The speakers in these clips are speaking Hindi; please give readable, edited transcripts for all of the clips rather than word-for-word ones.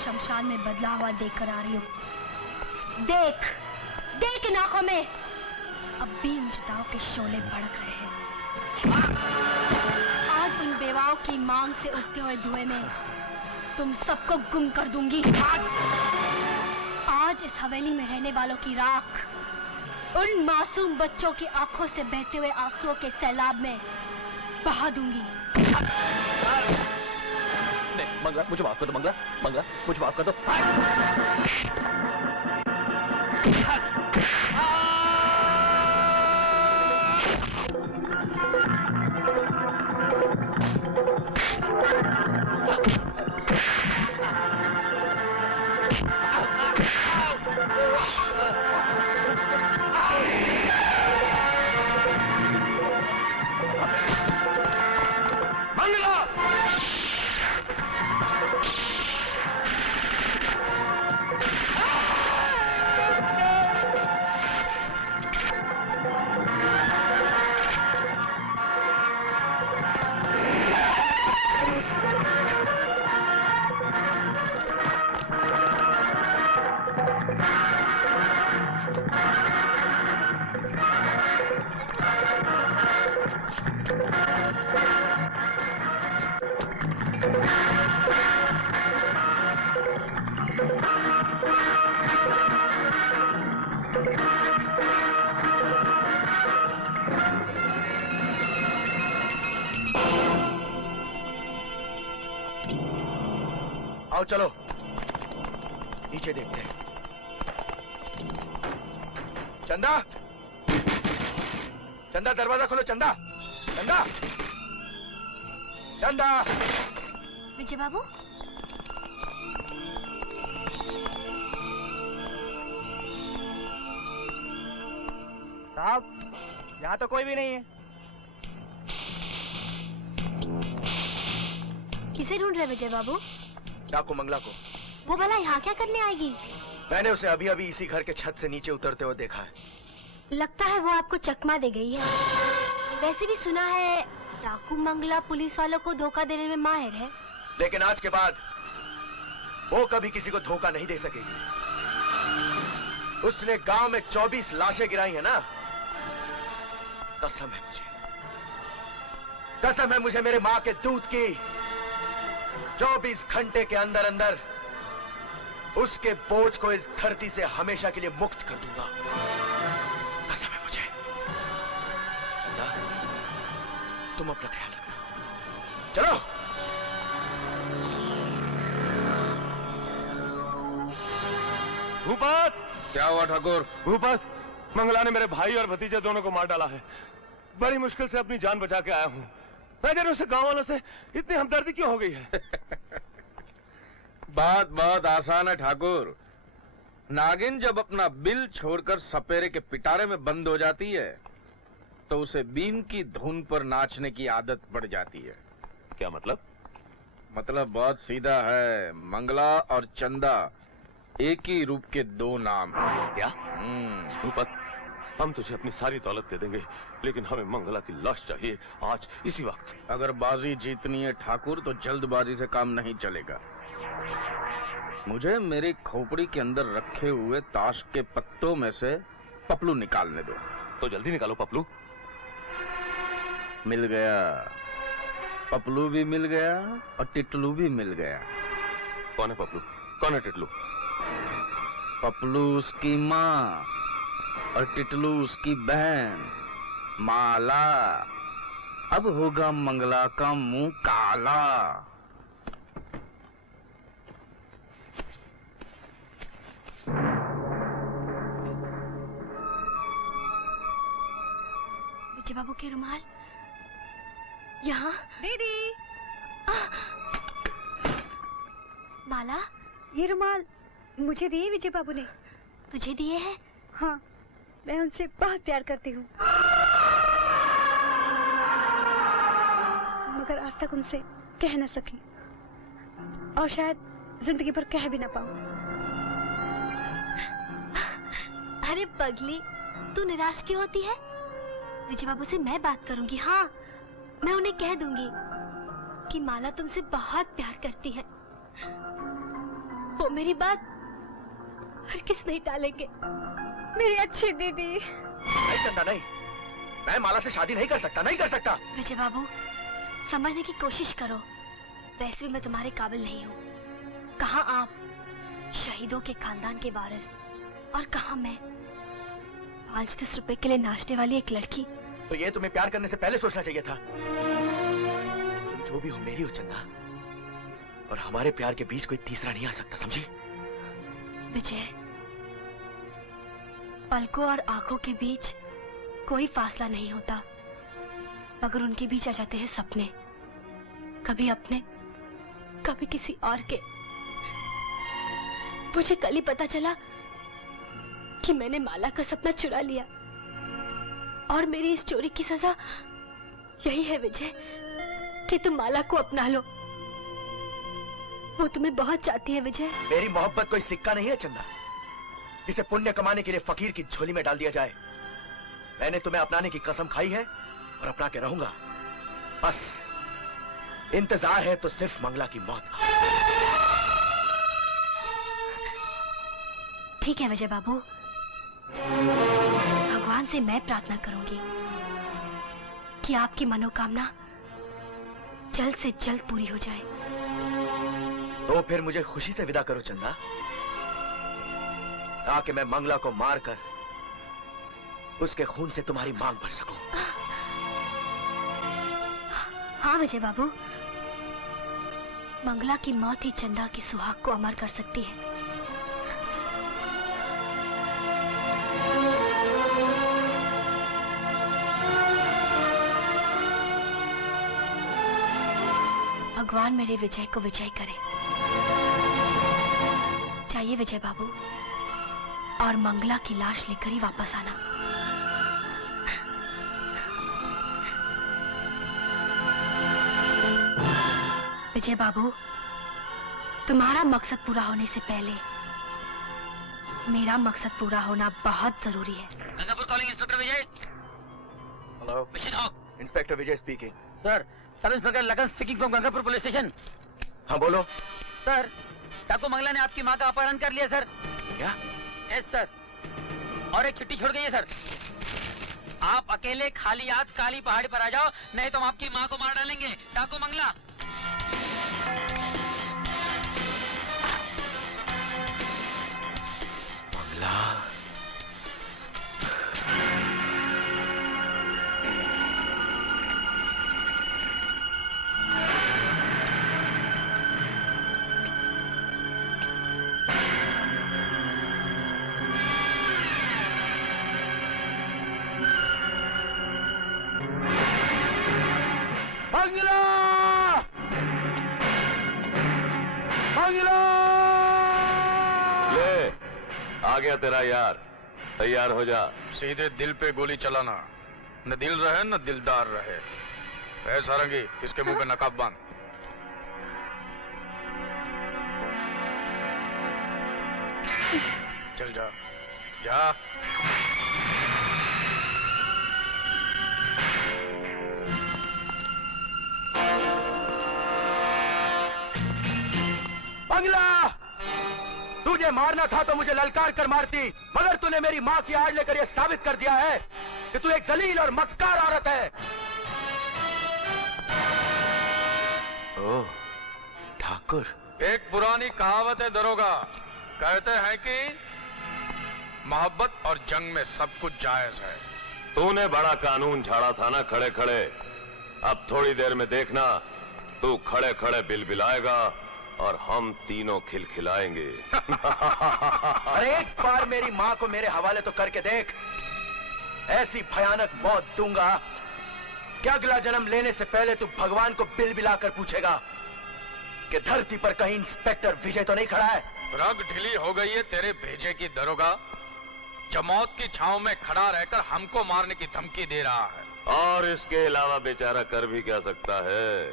शमशान में बदला हुआ देख कर आ रही हूँ। देख देख इन आंखों में अब भी उन जुदाओं के शोले भड़क रहे हैं। आज उन बेवाओं की मांग से उठते हुए धुएं में तुम सबको गुम कर दूंगी। आज इस हवेली में रहने वालों की राख उन मासूम बच्चों की आंखों से बहते हुए आंसुओं के सैलाब में बहा दूंगी। नहीं मंगला, मुझे माफ कर दो। मंगला, मंगला मुझे माफ कर दो। आओ चलो नीचे देखते हैं। चंदा, चंदा दरवाजा खोलो। चंदा, चंदा, चंदा। विजय बाबू, साहब यहाँ तो कोई भी नहीं है। किसे ढूंढ रहे विजय बाबू? डाकू मंगला को। वो भला यहाँ क्या करने आएगी? मैंने उसे अभी अभी इसी घर के छत से नीचे उतरते हुए देखा है। लगता है वो आपको चकमा दे गई है। वैसे भी सुना है डाकू मंगला पुलिस वालों को धोखा देने में माहिर है। लेकिन आज के बाद वो कभी किसी को धोखा नहीं दे सकेगी। उसने गांव में 24 लाशें गिराई है ना। कसम है मुझे, कसम है मुझे मेरे माँ के दूध की। 24 घंटे के अंदर अंदर उसके बोझ को इस धरती से हमेशा के लिए मुक्त कर दूंगा। कसम है मुझे। चंदा, तुम अपना ख्याल रखना। चलो। भूपत! क्या हुआ ठाकुर? भूपत, मंगला ने मेरे भाई और भतीजे दोनों को मार डाला है। बड़ी मुश्किल से अपनी जान बचा के आया हूँ। मैं उसे गांव वालों से इतनी हमदर्दी क्यों हो गई है? बात बहुत आसान है ठाकुर। नागिन जब अपना बिल छोड़कर सपेरे के पिटारे में बंद हो जाती है तो उसे बीन की धुन पर नाचने की आदत पड़ जाती है। क्या मतलब? मतलब बहुत सीधा है। मंगला और चंदा एक ही रूप के दो नाम हैं। क्या? भूपत, हम तुझे अपनी सारी दौलत दे देंगे, लेकिन हमें मंगला की लाश चाहिए आज, इसी वक्त। अगर बाजी जीतनी है ठाकुर तो जल्दबाजी से काम नहीं चलेगा। मुझे मेरी खोपड़ी के अंदर रखे हुए ताश के पत्तों में से पपलू निकालने दो। तो जल्दी निकालो पपलू। मिल गया। पपलू भी मिल गया और टिटलू भी मिल गया। कौन है पपलू? कौन है टिटलू? पपलू उसकी माँ और टिटलू उसकी बहन माला। अब होगा मंगला का मुंह काला। विजय बाबू के रुमाल यहाँ। दीदी, माला, ये रुमाल मुझे दिए विजय बाबू ने। तुझे दिए हैं? हाँ, मैं उनसे बहुत प्यार करती हूँ, मगर आज तक उनसे कह न सकी और शायद जिंदगी भर कह भी न पाऊँ। अरे पगली, तू निराश क्यों होती है? विजय बाबू से मैं बात करूंगी। हाँ, मैं उन्हें कह दूंगी कि माला तुमसे बहुत प्यार करती है। वो मेरी बात हर किस नहीं टालेंगे। मेरी अच्छी दीदी। नहीं चंदा, नहीं, मैं माला से शादी नहीं कर सकता, नहीं कर सकता। विजय बाबू, समझने की कोशिश करो। वैसे भी मैं तुम्हारे काबिल नहीं हूँ। कहाँ आप, शहीदों के खानदान के वारिस, और कहाँ मैं, 5-10 रुपए के लिए नाचने वाली एक लड़की। तो ये तुम्हें प्यार करने से पहले सोचना चाहिए था। तुम जो भी हो मेरी हो चंदा, और हमारे प्यार के बीच कोई तीसरा नहीं आ सकता, समझी? विजय, पलकों और आंखों के बीच कोई फासला नहीं होता, मगर उनके बीच आ जाते हैं सपने, कभी अपने, कभी किसी और के। मुझे कल ही पता चला कि मैंने माला का सपना चुरा लिया, और मेरी इस चोरी की सजा यही है विजय कि तुम माला को अपना लो। वो तुम्हें बहुत चाहती है विजय। मेरी मोहब्बत कोई सिक्का नहीं है चंदा, जिसे पुण्य कमाने के लिए फकीर की झोली में डाल दिया जाए। मैंने तुम्हें अपनाने की कसम खाई है और अपना के रहूंगा। बस इंतजार है तो सिर्फ मंगला की मौत का। ठीक है विजय बाबू, भगवान से मैं प्रार्थना करूंगी कि आपकी मनोकामना जल्द से जल्द पूरी हो जाए। तो फिर मुझे खुशी से विदा करो चंदा, ताकि मैं मंगला को मारकर उसके खून से तुम्हारी मांग भर सकूं। हाँ विजय बाबू, मंगला की मौत ही चंदा की सुहाग को अमर कर सकती है। भगवान मेरे विजय को विजय करे। चाहिए विजय बाबू, और मंगला की लाश लेकर ही वापस आना। विजय बाबू, तुम्हारा मकसद पूरा होने से पहले मेरा मकसद पूरा होना बहुत जरूरी है। Gangapur calling, inspector Vijay. Hello, mission of. Inspector Vijay speaking. Sir, sub inspector Lagan speaking from Gangapur police station. हाँ बोलो। सर, डाकू मंगला ने आपकी माँ का अपहरण कर लिया सर। क्या? यस सर, और एक चिट्ठी छोड़ गई है सर। आप अकेले खाली हाथ काली पहाड़ी पर आ जाओ, नहीं तो हम आपकी माँ को मार डालेंगे। डाकू मंगला। मंगला, आ गया तेरा यार, तैयार हो जा। सीधे दिल पे गोली चलाना, न दिल रहे न दिलदार रहे। ऐ सारंगी, इसके मुंह पे नकाब बांध। चल जा, जा। मंगला, तुझे मारना था तो मुझे ललकार कर मारती, मगर तूने मेरी माँ की आड़ लेकर यह साबित कर दिया है कि तू एक जलील और मक्कार औरत है। ओह, ठाकुर। एक पुरानी कहावत है दरोगा, कहते हैं कि मोहब्बत और जंग में सब कुछ जायज है। तूने बड़ा कानून झाड़ा था ना खड़े खड़े, अब थोड़ी देर में देखना तू खड़े खड़े बिलबिलाएगा और हम तीनों खिलखिलाएंगे। अरे एक बार मेरी माँ को मेरे हवाले तो करके देख, ऐसी भयानक मौत दूंगा कि अगला जन्म लेने से पहले तू भगवान को बिलबिलाकर पूछेगा कि धरती पर कहीं इंस्पेक्टर विजय तो नहीं खड़ा है। रग ढीली हो गई है तेरे भेजे की दरोगा, जो मौत की छांव में खड़ा रहकर हमको मारने की धमकी दे रहा है। और इसके अलावा बेचारा कर भी क्या सकता है,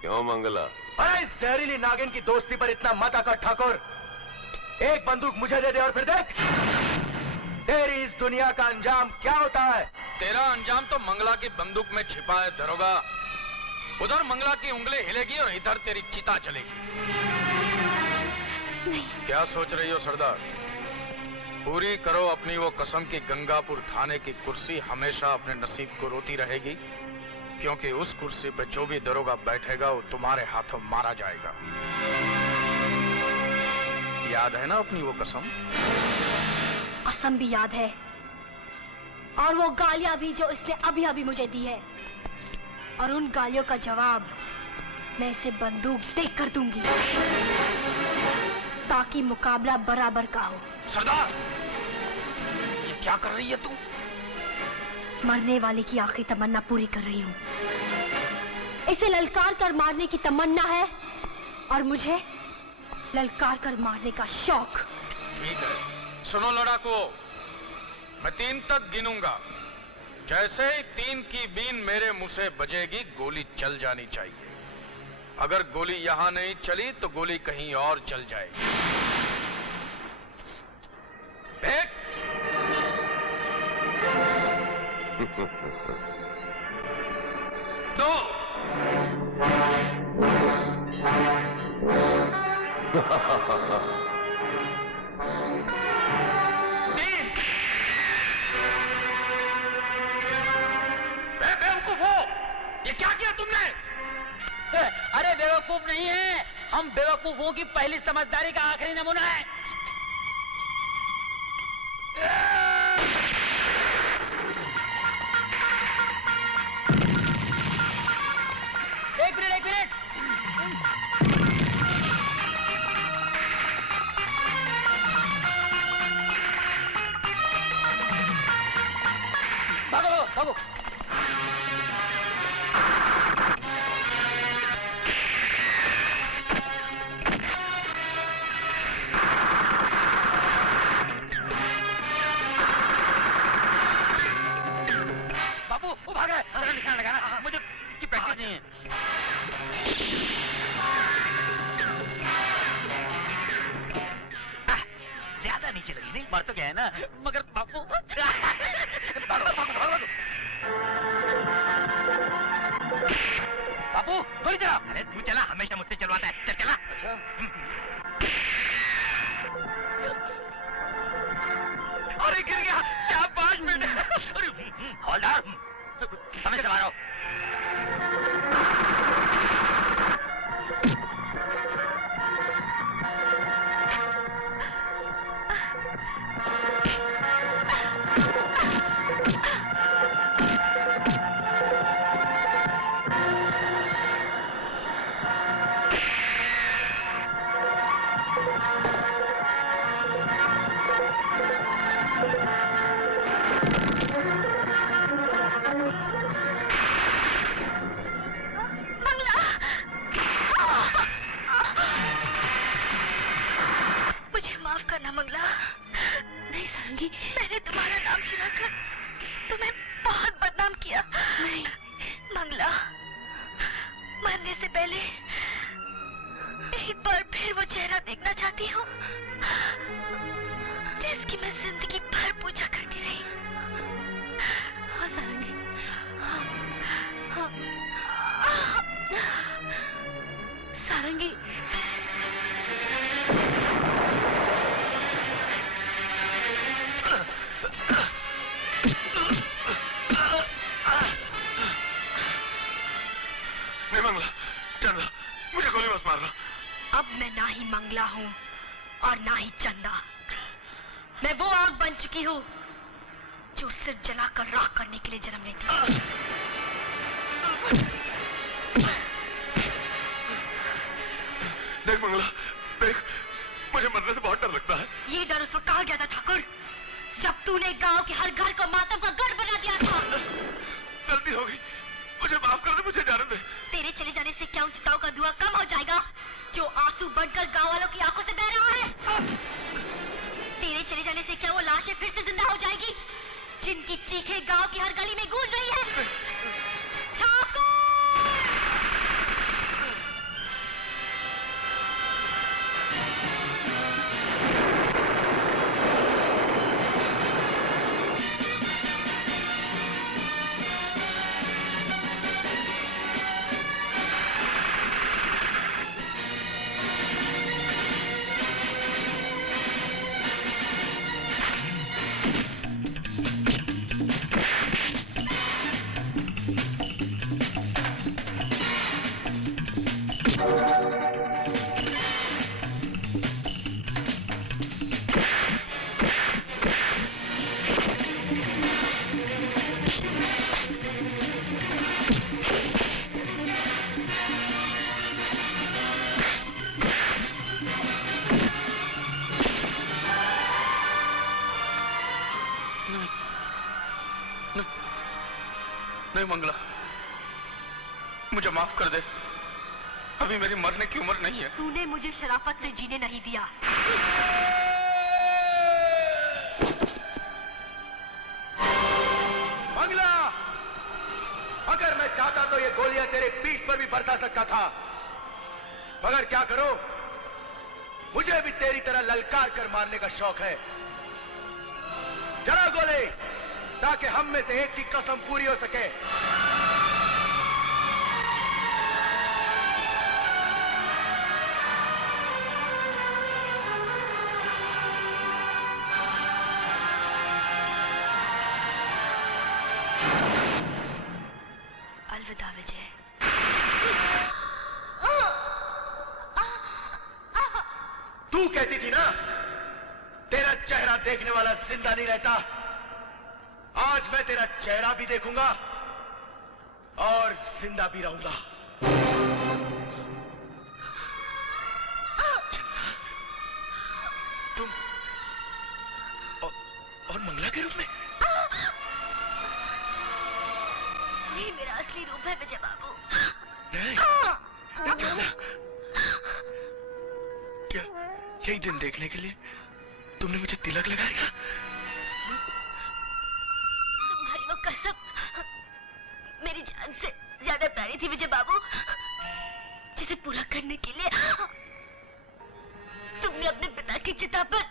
क्यों मंगला? अरे इस जहरीली नागिन की दोस्ती पर इतना मत आकर ठाकुर, एक बंदूक मुझे दे दे और फिर देख तेरी इस दुनिया का अंजाम क्या होता है। तेरा अंजाम तो मंगला की बंदूक में छिपा है दरोगा। उधर मंगला की उंगली हिलेगी और इधर तेरी चिता जलेगी। नहीं। क्या सोच रही हो सरदार? पूरी करो अपनी वो कसम कि गंगापुर थाने की कुर्सी हमेशा अपने नसीब को रोती रहेगी, क्योंकि उस कुर्सी पे जो भी दरोगा बैठेगा वो तुम्हारे हाथों मारा जाएगा। याद है ना अपनी वो कसम? कसम भी याद है, और वो गालियां भी जो इसने अभी अभी मुझे दी है, और उन गालियों का जवाब मैं इसे बंदूक देकर दूंगी, ताकि मुकाबला बराबर का हो। सरदार, ये क्या कर रही है तू? मरने वाले की आखिरी तमन्ना पूरी कर रही हूँ। इसे ललकार कर मारने की तमन्ना है, और मुझे ललकार कर मारने का शौक। ठीक है, सुनो लड़ाकू, मैं 3 तक गिनूंगा। जैसे ही 3 की बीन मेरे मुंह से बजेगी, गोली चल जानी चाहिए। अगर गोली यहां नहीं चली तो गोली कहीं और चल जाएगी। एक, 2, 3। बेवकूफो, ये क्या किया तुमने? अरे बेवकूफ नहीं है, हम बेवकूफों की पहली समझदारी का आखिरी नमूना है। एक मिनट। भागो। बाबू, वो भाग रहा है। जरा निशान लगाना, मुझे इसकी प्रैक्टिस नहीं है। ज्यादा नीचे लगी नहीं, मर तो गया है ना, मगर बापू। भागो। बापू थोड़ी चला। अरे तू चला, हमेशा मुझसे चलवाता है। चला। अरे गिर गया, क्या 5 मिनट। हौलदार, हमें से मारो। मैंने तुम्हारा नाम चुराकर तुम्हें बहुत बदनाम किया। नहीं मंगला, मरने से पहले एक बार फिर वो चेहरा देखना चाहती हूँ जिसकी मैं जिंदगी भर पूजा करती रही। हाँ सारंगी, हाँ सारंगी। नहीं मंगला, चंदा, मुझे गोली मत मारना। अब मैं ना ही मंगला हूँ और ना ही चंदा। मैं वो आग बन चुकी हूँ जो सिर जलाकर राख करने के लिए जन्म लेती है। देख मंगला, देख, मुझे मरने से बहुत डर लगता है। ये डर उस वक्त कहा गया था ठाकुर, जब तूने गांव के हर घर को मातम का गढ़ बना दिया था। गलती हो गई, मुझे माफ कर दे, मुझे जाने दे। तेरे चले जाने से क्या उन चिताओं का धुआं कम हो जाएगा जो आंसू बनकर गांव वालों की आंखों से बह रहा है? तेरे चले जाने से क्या वो लाशें फिर से जिंदा हो जाएगी जिनकी चीखें गांव की हर गली में गूंज रही है? ठाकुर! नहीं मंगला, मुझे माफ कर दे। अभी मेरी मरने की उम्र नहीं है। तूने मुझे शराफत से जीने नहीं दिया। मंगला, अगर मैं चाहता तो ये गोलियां तेरे पीठ पर भी बरसा सकता था, मगर क्या करो, मुझे भी तेरी तरह ललकार कर मारने का शौक है। चला गोले, ताकि हम में से एक की कसम पूरी हो सके। अलविदा विजय। तू कहती थी ना, तेरा चेहरा देखने वाला जिंदा नहीं रहता। आज मैं तेरा चेहरा भी देखूंगा और जिंदा भी रहूंगा। तुम और मंगला के रूप में? ये मेरा असली रूप है विजय बाबू। नहीं, चंदा, क्या यही दिन देखने के लिए तुमने मुझे तिलक लगाया? तुम्हारी वो कसम मेरी जान से ज्यादा प्यारी थी विजय बाबू, जिसे पूरा करने के लिए तुमने अपने पिता की चिता पर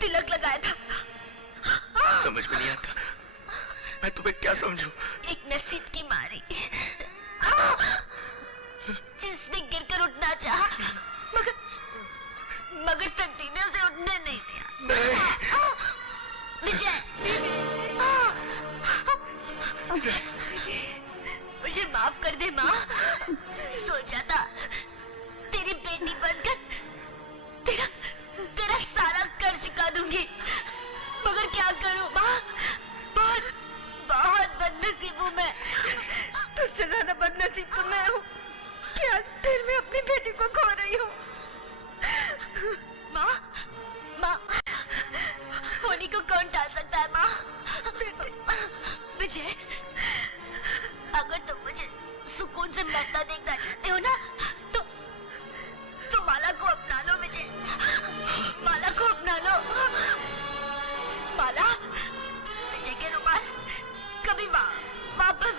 तिलक लगाया था। समझ में नहीं आता, मैं तुम्हें क्या समझूं? एक नसीब की मारी जिसने गिरकर उठना चाहा, मगर तकदीर ने उसे उठने नहीं दिया। विजय, मुझे माफ कर दे माँ। सोचा था तेरी बेटी बनकर तेरा सारा कर चुका दूंगी, मगर क्या करूं माँ, बहुत बहुत बदनसीब हूँ मैं। तुझसे ज्यादा बदनसीब तो मैं हूँ कि आज फिर मैं अपनी बेटी को खो रही हूँ। माँ, माँ, होली को कौन टाल सकता है माँ? विजय, अगर तुम मुझे सुकून से मरता देखना चाहते हो ना, तो माला को अपना लो विजय, माला को अपना लो। माला, विजय के रुमाल कभी वापस